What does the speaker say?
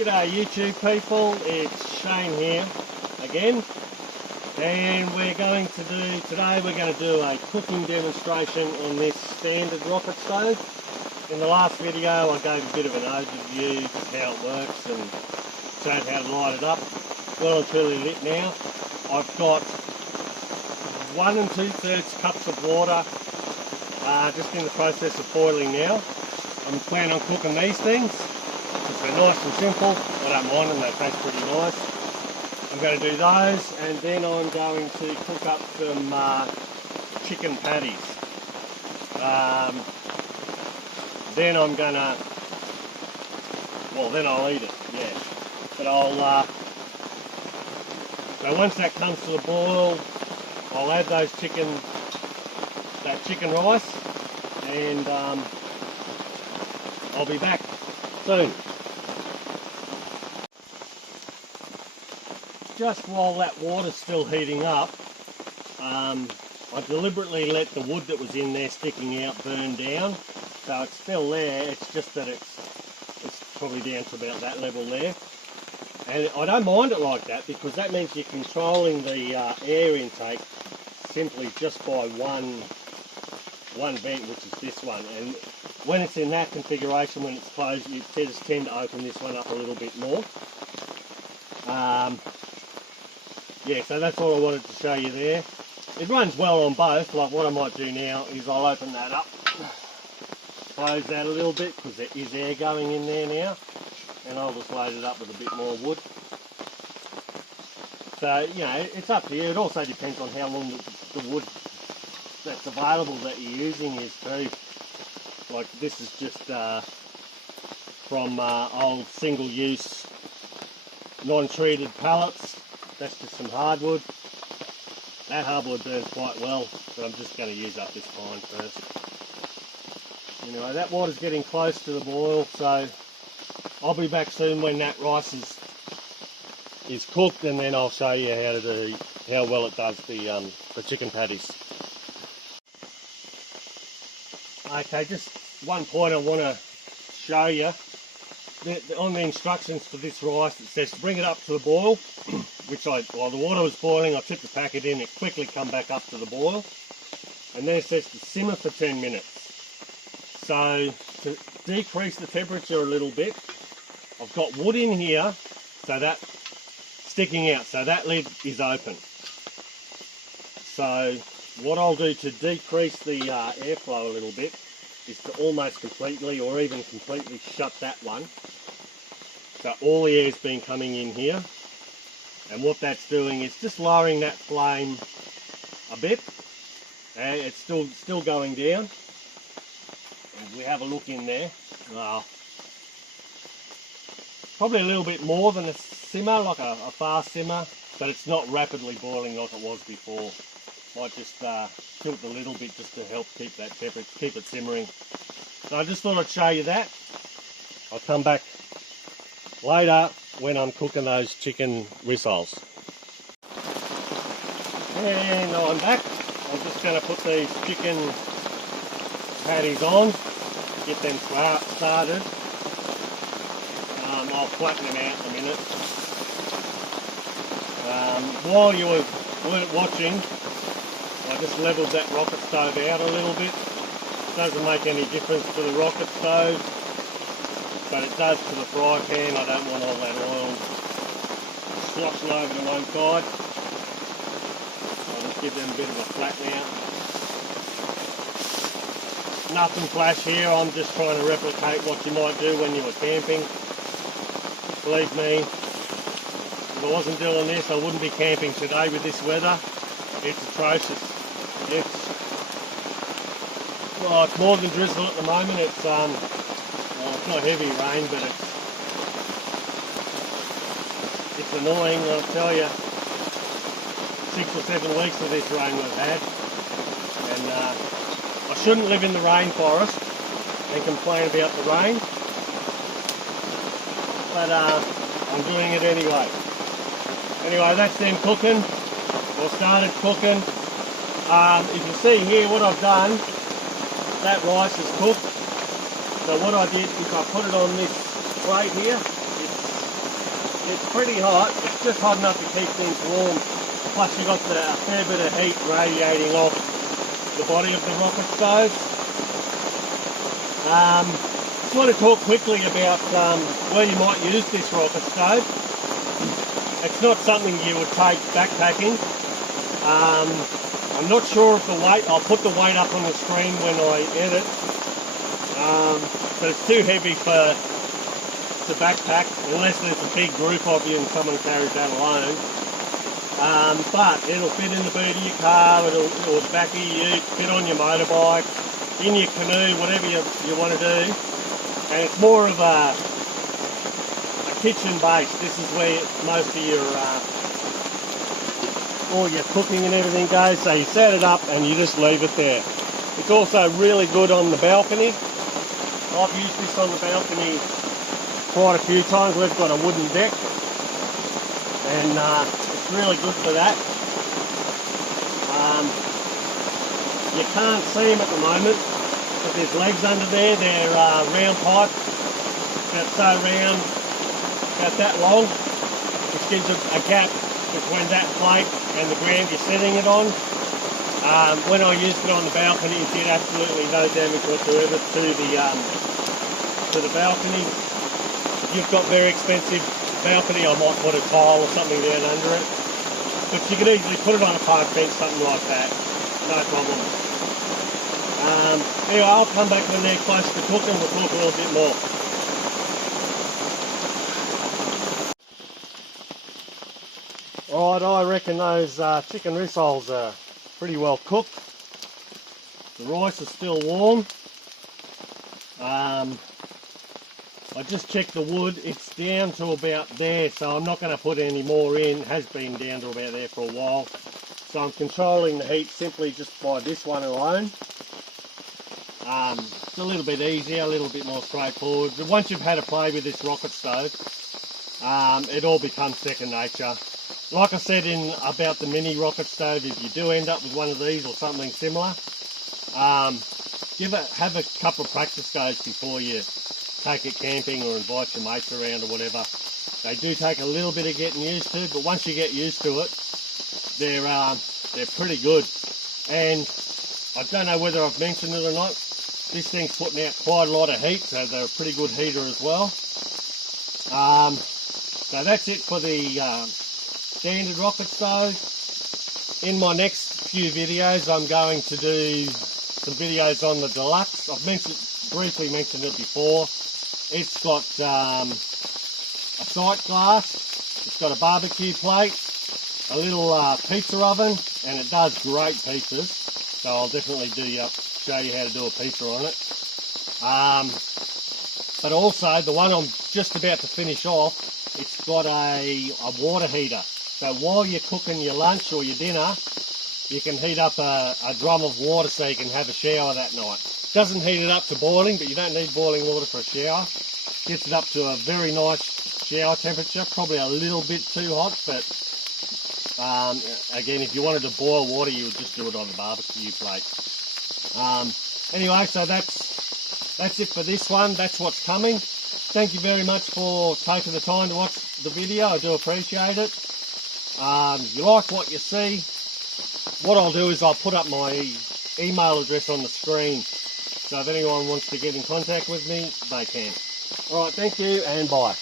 G'day YouTube people, it's Shane here again, and today we're going to do a cooking demonstration on this standard rocket stove. In the last video I gave a bit of an overview of how it works and showed how to light it up. Well and truly lit now. I've got 1 2/3 cups of water just in the process of boiling now. I'm planning on cooking these things. They're nice and simple. I don't mind them, they taste pretty nice. I'm going to do those, and then I'm going to cook up some chicken patties. Then I'm going to, then I'll eat it, yeah. But so once that comes to the boil, I'll add that chicken rice, and I'll be back soon. Just while that water's still heating up, I deliberately let the wood that was in there sticking out burn down. So it's still there, it's just that it's probably down to about that level there. And I don't mind it like that because that means you're controlling the air intake simply just by one vent, which is this one. And when it's in that configuration, when it's closed, you just tend to open this one up a little bit more. Yeah, so that's all I wanted to show you there. It runs well on both. Like what I might do now is I'll open that up, close that a little bit because there is air going in there now, and I'll just load it up with a bit more wood. So, you know, it's up to you. It also depends on how long the wood that's available that you're using is too. Like this is just from old single-use non-treated pallets. That's just some hardwood. That hardwood burns quite well, but I'm just going to use up this pine first. Anyway, that water's getting close to the boil, so I'll be back soon when that rice is cooked, and then I'll show you how well it does the chicken patties. Okay, just one point I want to show you. On the instructions for this rice, it says to bring it up to the boil, which while the water was boiling, I tipped the packet in, it quickly come back up to the boil. And then it says to simmer for 10 minutes. So to decrease the temperature a little bit, I've got wood in here, so that's sticking out, so that lid is open. So what I'll do to decrease the airflow a little bit is to almost completely or even completely shut that one. So all the air's been coming in here, and what that's doing is just lowering that flame a bit, and it's still going down. And we have a look in there. Probably a little bit more than a simmer, like a fast simmer, but it's not rapidly boiling like it was before. Might just tilt a little bit just to help keep that temperature, keep it simmering. So I just thought I'd show you that. I'll come back later when I'm cooking those chicken rissoles. And I'm back. I'm just going to put these chicken patties on, get them started. I'll flatten them out in a minute. While you weren't watching, I just levelled that rocket stove out a little bit. Doesn't make any difference to the rocket stove, but it does to the fry pan. I don't want all that oil sloshing over to one side. I'll just give them a bit of a flatten out. Nothing flash here, I'm just trying to replicate what you might do when you were camping. Believe me, if I wasn't doing this, I wouldn't be camping today with this weather. It's atrocious. It's more than drizzle at the moment. It's it's not heavy rain, but it's annoying. I'll tell you, 6 or 7 weeks of this rain we've had, and I shouldn't live in the rainforest and complain about the rain, but I'm doing it anyway. Anyway, that's them cooking, or started cooking. If you see here what I've done, that rice is cooked. So what I did is I put it on this plate here. It's it's pretty hot. It's just hot enough to keep things warm. Plus you've got a fair bit of heat radiating off the body of the rocket stove. Just want to talk quickly about where you might use this rocket stove. It's not something you would take backpacking. I'm not sure of the weight. I'll put the weight up on the screen when I edit. But it's too heavy to backpack unless there's a big group of you and someone carries that alone. But it'll fit in the boot of your car, it'll the back of your ute, fit on your motorbike, in your canoe, whatever you want to do. And it's more of a kitchen base. This is where most of your all your cooking and everything goes. So you set it up and you just leave it there. It's also really good on the balcony. I've used this on the balcony quite a few times. We've got a wooden deck, and it's really good for that. You can't see them at the moment, but there's legs under there. They're round pipe, about so round, about that long, which gives a gap between that plate and the ground you're setting it on. When I used it on the balcony, it did absolutely no damage whatsoever to the balcony. If you've got very expensive balcony, I might put a tile or something down under it. But you could easily put it on a park bench, something like that. No problem. Anyway, I'll come back when they're close to cooking. We'll talk a little bit more. Alright, I reckon those chicken rissoles are pretty well cooked. The rice is still warm. I just checked the wood. It's down to about there, so I'm not going to put any more in. It has been down to about there for a while. So I'm controlling the heat simply just by this one alone. It's a little bit easier, a little bit more straightforward. But once you've had a play with this rocket stove, it all becomes second nature. Like I said about the mini rocket stove, if you do end up with one of these or something similar, have a couple of practice goes before you take it camping or invite your mates around or whatever. They do take a little bit of getting used to, but once you get used to it, they're pretty good. And I don't know whether I've mentioned it or not, this thing's putting out quite a lot of heat, so they're a pretty good heater as well. So that's it for the standard rocket stove. In my next few videos, I'm going to do some videos on the Deluxe. I've briefly mentioned it before. It's got a sight glass, it's got a barbecue plate, a little pizza oven, and it does great pizzas. So I'll definitely show you how to do a pizza on it. But also, the one I'm just about to finish off, it's got a water heater. So while you're cooking your lunch or your dinner, you can heat up a drum of water so you can have a shower that night. Doesn't heat it up to boiling, but you don't need boiling water for a shower. Gets it up to a very nice shower temperature, probably a little bit too hot, but again, if you wanted to boil water, you would just do it on the barbecue plate. Anyway, so that's it for this one. That's what's coming. Thank you very much for taking the time to watch the video. I do appreciate it. You like what you see, what I'll do is I'll put up my email address on the screen. So if anyone wants to get in contact with me, they can. Alright, thank you and bye.